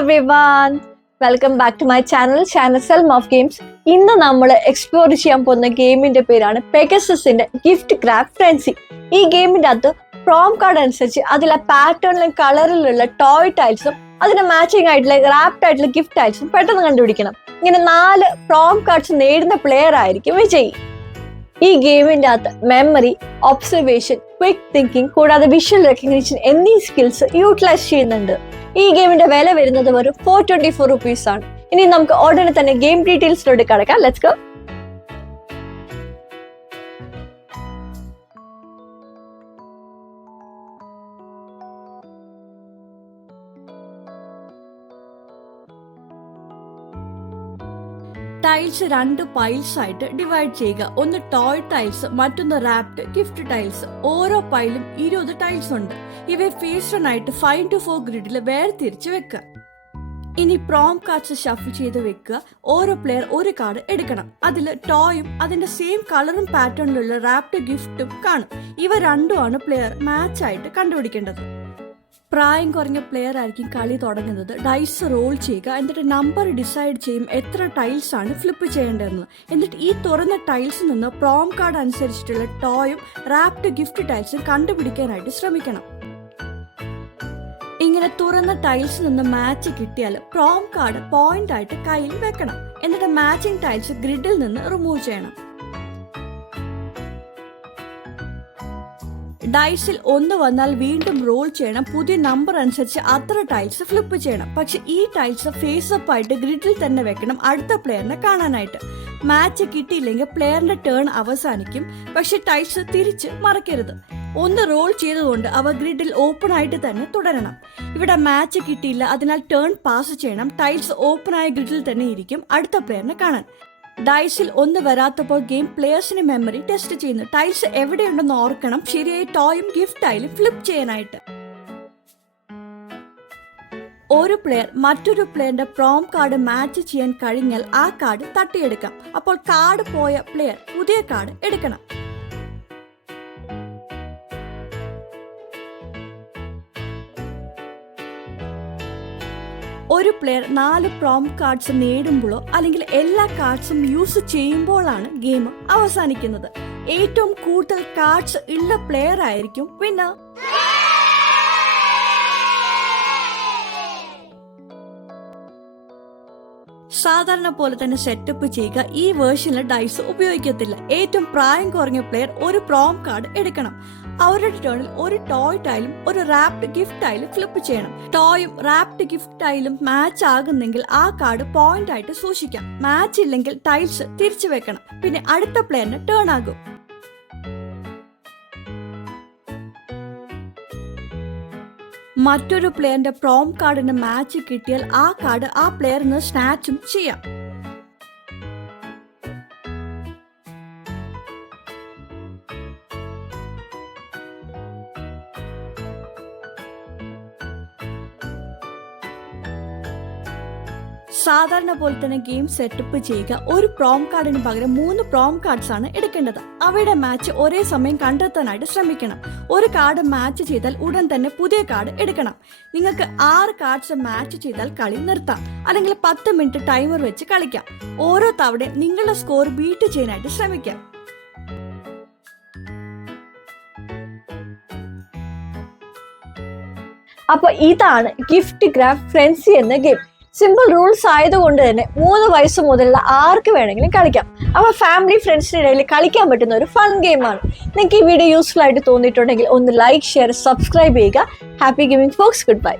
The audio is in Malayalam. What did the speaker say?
everyone, welcome back to my channel Selm of Games. ഇന്ന് നമ്മൾ എക്സ്പ്ലോർ ചെയ്യാൻ പോകുന്ന ഗെയിമിന്റെ പേരാണ് പെഗസസിന്റെ ഗിഫ്റ്റ് ക്രാഫ്റ്റ് ഫ്രെൻസി. ഈ ഗെയിമിന്റെ അകത്ത് പ്രോം കാർഡ് അനുസരിച്ച് അതിലെ പാറ്റേണിലും കളറിലുള്ള ടോയ് ടൈൽസും അതിന് മാച്ചിങ് ആയിട്ടുള്ള റാപ്ഡ് ആയിട്ടുള്ള ഗിഫ്റ്റ് ടൈൽസും പെട്ടെന്ന് കണ്ടുപിടിക്കണം. ഇങ്ങനെ 4 പ്രോം കാർഡ്സ് നേടുന്ന പ്ലെയർ ആയിരിക്കും വിജയി. ഈ ഗെയിമിന്റെ അകത്ത് മെമ്മറി, ഒബ്സർവേഷൻ, ക്വിക്ക് തിങ്കിങ് കൂടാതെ വിഷ്വൽ റെക്കഗ്നിഷൻ എന്നീ സ്കിൽസ് യൂട്ടിലൈസ് ചെയ്യുന്നുണ്ട്. ഈ ഗെയിമിന്റെ വില വരുന്നത് വെറും 424 rupees ആണ്. ഇനി നമുക്ക് ഉടനെ തന്നെ ഗെയിം ഡീറ്റെയിൽസിലോട്ട് കടക്കാം. Let's go. ടൈൽസ് 2 പൈൽസ് ആയിട്ട് ഡിവൈഡ് ചെയ്യുക. ഒന്ന് ടോയ് ടൈൽസ്, മറ്റൊന്ന് റാപ്ഡ് ഗിഫ്റ്റ് ടൈൽസ്. ഓരോ പൈലും 20 ടൈൽസ് ഉണ്ട്. ഇവയെ ഫേസ് ആയിട്ട് 5 to 4 ഗ്രിഡിൽ വേർതിരിച്ച് വെക്കുക. ഇനി പ്രോം കാർഡ്സ് ഷഫിൾ ചെയ്ത് വെക്കുക. ഓരോ പ്ലെയർ ഒരു കാർഡ് എടുക്കണം. അതിൽ ടോയും അതിന്റെ സെയിം കളറും പാറ്റേണിലുള്ള റാപ്ഡ് ഗിഫ്റ്റും കാണും. ഇവ രണ്ടുമാണ് പ്ലെയർ മാച്ച് ആയിട്ട് കണ്ടുപിടിക്കേണ്ടത്. പ്രായം കുറഞ്ഞ പ്ലെയർ ആയിരിക്കും കളി തുടങ്ങുന്നത്. ഡൈസ് റോൾ ചെയ്യുക. എന്നിട്ട് നമ്പർ ഡിസൈഡ് ചെയ്യും എത്ര ടൈൽസ് ആണ് ഫ്ലിപ്പ് ചെയ്യേണ്ടതെന്ന്. എന്നിട്ട് ഈ തുറന്ന ടൈൽസിൽ നിന്ന് പ്രോം കാർഡ് അനുസരിച്ചിട്ടുള്ള ടോയും റാപ്ഡ് ഗിഫ്റ്റ് ടൈൽസും കണ്ടുപിടിക്കാനായിട്ട് ശ്രമിക്കണം. ഇങ്ങനെ തുറന്ന ടൈൽസിൽ നിന്ന് മാച്ച് കിട്ടിയാൽ പ്രോം കാർഡ് പോയിന്റ് ആയിട്ട് കയ്യിൽ വെക്കണം. എന്നിട്ട് മാച്ചിങ് ടൈൽസ് ഗ്രിഡിൽ നിന്ന് റിമൂവ് ചെയ്യണം. ഡൈസിൽ 1 വന്നാൽ വീണ്ടും റോൾ ചെയ്യണം. പുതിയ നമ്പർ അനുസരിച്ച് അത്ര ടൈൽസ് ഫ്ലിപ്പ് ചെയ്യണം. പക്ഷെ ഈ ടൈൽസ് ഫേസ് അപ്പ് ആയിട്ട് ഗ്രിഡിൽ തന്നെ വെക്കണം അടുത്ത പ്ലെയറിനെ കാണാനായിട്ട്. മാച്ച് കിട്ടിയില്ലെങ്കിൽ പ്ലെയറിന്റെ ടേൺ അവസാനിക്കും. പക്ഷെ ടൈൽസ് തിരിച്ച് മറക്കരുത്. 1 റോൾ ചെയ്തുകൊണ്ട് അവ ഗ്രിഡിൽ ഓപ്പൺ ആയിട്ട് തന്നെ തുടരണം. ഇവിടെ മാച്ച് കിട്ടിയില്ല, അതിനാൽ ടേൺ പാസ് ചെയ്യണം. ടൈൽസ് ഓപ്പൺ ആയ ഗ്രിഡിൽ തന്നെ ഇരിക്കും അടുത്ത പ്ലെയറിനെ കാണാൻ. ഡൈസിൽ 1 വരാത്തപ്പോൾ ഗെയിം പ്ലെയേഴ്സിന് മെമ്മറി ടെസ്റ്റ് ചെയ്യുന്നു. ടൈൽസ് എവിടെയുണ്ടെന്ന് ഓർക്കണം, ശരിയായി ടോയും ഗിഫ്റ്റ് ടൈലും ഫ്ലിപ്പ് ചെയ്യാനായിട്ട്. ഒരു പ്ലെയർ മറ്റൊരു പ്ലെയറിന്റെ പ്രോം കാർഡ് മാച്ച് ചെയ്യാൻ കഴിഞ്ഞാൽ ആ കാർഡ് തട്ടിയെടുക്കാം. അപ്പോൾ കാർഡ് പോയ പ്ലെയർ പുതിയ കാർഡ് എടുക്കണം. ഒരു പ്ലെയർ 4 പ്രോം കാർഡ്സ് നേടുമ്പോഴോ അല്ലെങ്കിൽ എല്ലാ കാർഡ്സും യൂസ് ചെയ്യുമ്പോഴാണ് ഗെയിം അവസാനിക്കുന്നത്. ഏറ്റവും കൂടുതൽ കാർഡ്സ് ഉള്ള പ്ലെയർ ആയിരിക്കും വിന്നർ. സാധാരണ പോലെ തന്നെ സെറ്റപ്പ് ചെയ്യുക. ഈ വേർഷനിൽ ഡൈസ് ഉപയോഗിക്കത്തില്ല. ഏറ്റവും പ്രായം കുറഞ്ഞ പ്ലെയർ ഒരു പ്രോം കാർഡ് എടുക്കണം. അവരുടെ ടേണിൽ ഒരു ടോയ് ടൈലും ഒരു റാപ്ഡ് ഗിഫ്റ്റ് ടൈലും ഫ്ലിപ്പ് ചെയ്യണം. ടോയും റാപ്ഡ് ഗിഫ്റ്റ് ടൈലും മാച്ച് ആകുന്നെങ്കിൽ ആ കാർഡ് പോയിന്റ് ആയിട്ട് സൂക്ഷിക്കാം. മാച്ച് ഇല്ലെങ്കിൽ ടൈൽസ് തിരിച്ചു വെക്കണം. പിന്നെ അടുത്ത പ്ലെയറിന് ടേൺ ആകും. മറ്റൊരു പ്ലെയറിന്റെ പ്രോം കാർഡിന് മാച്ച് കിട്ടിയാൽ ആ കാർഡ് ആ പ്ലെയറിന് സ്നാച്ചും ചെയ്യാം. സാധാരണ പോലെ തന്നെ ഗെയിം സെറ്റപ്പ് ചെയ്യുക. ഒരു പ്രോം കാർഡിന് പകരം 3 പ്രോം കാർഡ്സ് ആണ് എടുക്കേണ്ടത്. അവയുടെ മാച്ച് ഒരേ സമയം കണ്ടെത്താനായിട്ട് ശ്രമിക്കണം. ഒരു കാർഡ് മാച്ച് ചെയ്താൽ ഉടൻ തന്നെ പുതിയ കാർഡ് എടുക്കണം. നിങ്ങൾക്ക് 6 കാർഡ്സ് മാച്ച് ചെയ്താൽ കളി നിർത്താം. അല്ലെങ്കിൽ 10 മിനിറ്റ് ടൈമർ വെച്ച് കളിക്കാം. ഓരോ തവണ നിങ്ങളുടെ സ്കോർ ബീറ്റ് ചെയ്യാനായിട്ട് ശ്രമിക്കാം. അപ്പൊ ഇതാണ് ഗിഫ്റ്റ് ക്രാഫ്റ്റ് ഫ്രെൻസി എന്ന ഗെയിം. സിമ്പിൾ റൂൾസ് ആയതുകൊണ്ട് തന്നെ 3 വയസ്സ് മുതലുള്ള ആർക്ക് വേണമെങ്കിലും കളിക്കാം. അപ്പോൾ ഫാമിലി ഫ്രണ്ട്സിൻ്റെ ഇടയിൽ കളിക്കാൻ പറ്റുന്ന ഒരു ഫൺ ഗെയിമാണ്. നിങ്ങൾക്ക് ഈ വീഡിയോ യൂസ്ഫുൾ ആയിട്ട് തോന്നിയിട്ടുണ്ടെങ്കിൽ ഒന്ന് ലൈക്ക്, ഷെയർ, സബ്സ്ക്രൈബ് ചെയ്യുക. Happy gaming folks. Good by.